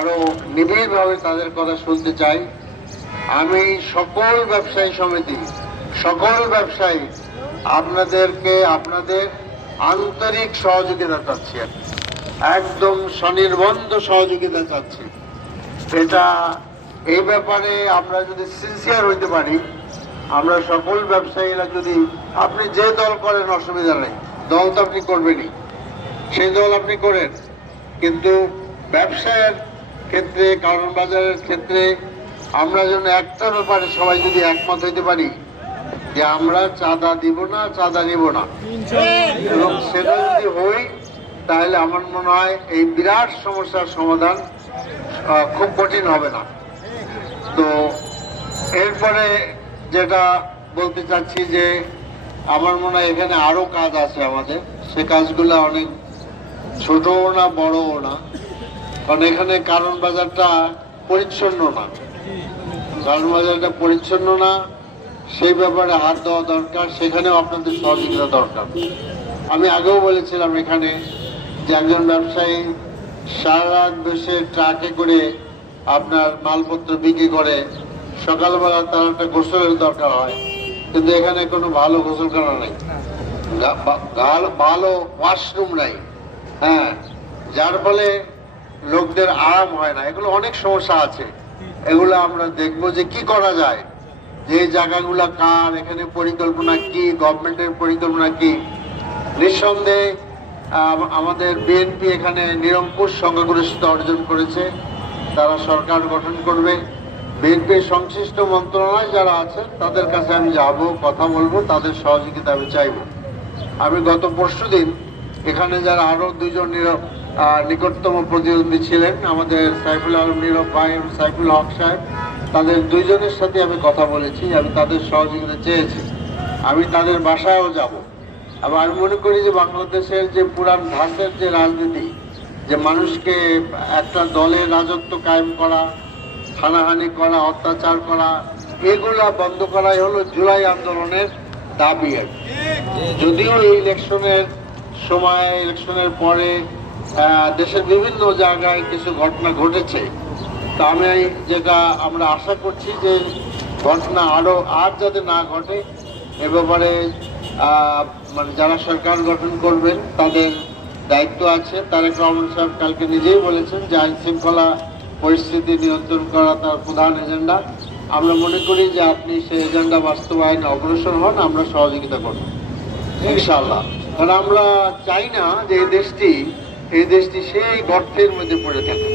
আরো নিবিড়ভাবে তাদের কথা শুনতে চাই। আমি সকল ব্যবসায়ী সমিতি, সকল ব্যবসায়ী আপনাদেরকে আপনাদের আন্তরিক সহযোগিতা চাচ্ছি, একদম স্বনির্বন্ধ সহযোগিতা চাচ্ছি। এটা এই ব্যাপারে আমরা যদি সিনসিয়ার হইতে পারি, আমরা সকল ব্যবসায়ীরা যদি, আপনি যে দল করেন অসুবিধা নেই, দল তো আপনি করবেনই, সেই দল আপনি করেন, কিন্তু ব্যবসায়ের ক্ষেত্রে, কারণ বাজারের ক্ষেত্রে আমরা যেন একটা ব্যাপারে সবাই যদি একমত হইতে পারি যে আমরা চাঁদা দিব না, চাঁদা নিব না, এবং সেটা যদি হই তাহলে আমার মনে হয় এই বিরাট সমস্যার সমাধান খুব কঠিন হবে না। তো এরপরে যেটা বলতে চাচ্ছি যে আমার মনে হয় এখানে আরো কাজ আছে আমাদের, সে কাজগুলো অনেক ছোটও না বড়ও না, কারণ এখানে কারণ বাজারটা পরিচ্ছন্ন না, কারণ বাজারটা পরিচ্ছন্ন না, সেই ব্যাপারে হাত দেওয়া দরকার, সেখানেও আপনাদের সহযোগিতা দরকার। আমি আগেও বলেছিলাম এখানে যে একজন ব্যবসায়ী সারা রাত বসে ট্রাকে করে আপনার মালপত্র বিক্রি করে, সকালবেলা তার একটা গোসলের দরকার হয়, কিন্তু এখানে কোনো ভালো গোসলখানা নাই, ভালো ওয়াশরুম নাই, হ্যাঁ, যার ফলে লোকদের আরাম হয় না। এগুলো অনেক সমস্যা আছে, এগুলো আমরা দেখবো যে কি করা যায়, যে জায়গাগুলো কার, এখানে পরিকল্পনা কি, গভর্নমেন্টের পরিকল্পনা কি। নিঃসন্দেহে আমাদের বিএনপি এখানে নিরঙ্কুশ সংখ্যাগরিষ্ঠতা অর্জন করেছে, তারা সরকার গঠন করবে। বিএনপির সংশ্লিষ্ট মন্ত্রণালয় যারা আছে তাদের কাছে আমি যাব, কথা বলবো, তাদের সহযোগিতা আমি চাইব। আমি গত পরশুদিন এখানে যারা আরো দুইজন নিকটতম প্রতিদ্বন্দ্বী ছিলেন, আমাদের সাইফুল আলম নীরব ভাই এবং সাইফুল হক সাহেব, তাদের দুইজনের সাথে আমি কথা বলেছি, আমি তাদের সহযোগিতা চেয়েছি, আমি তাদের বাসায়ও যাব। আবার আমি মনে করি যে বাংলাদেশের যে পুরান ধাঁচের যে রাজনীতি, যে মানুষকে একটা দলের রাজত্ব কায়েম করা, হানাহানি করা, অত্যাচার করা, এগুলা বন্ধ করাই হলো জুলাই আন্দোলনের দাবি। যদিও এই ইলেকশনের সময়, ইলেকশনের পরে দেশের বিভিন্ন জায়গায় কিছু ঘটনা ঘটেছে, তা আমি যেটা আমরা আশা করছি যে ঘটনা আর যাতে না ঘটে, এ ব্যাপারে মানে যারা সরকার গঠন করবেন তাদের দায়িত্ব আছে। তারেক রহমান সাহেব কালকে নিজেই বলেছেন যে আইন শৃঙ্খলা পরিস্থিতি নিয়ন্ত্রণ করা তার প্রধান এজেন্ডা। আমরা মনে করি যে আপনি সেই এজেন্ডা বাস্তবায়নে অগ্রসর হন, আমরা সহযোগিতা করব ইনশাআল্লাহ। কারণ আমরা চাই না যে এই দেশটি সেই গর্তের মধ্যে পড়ে থাকে।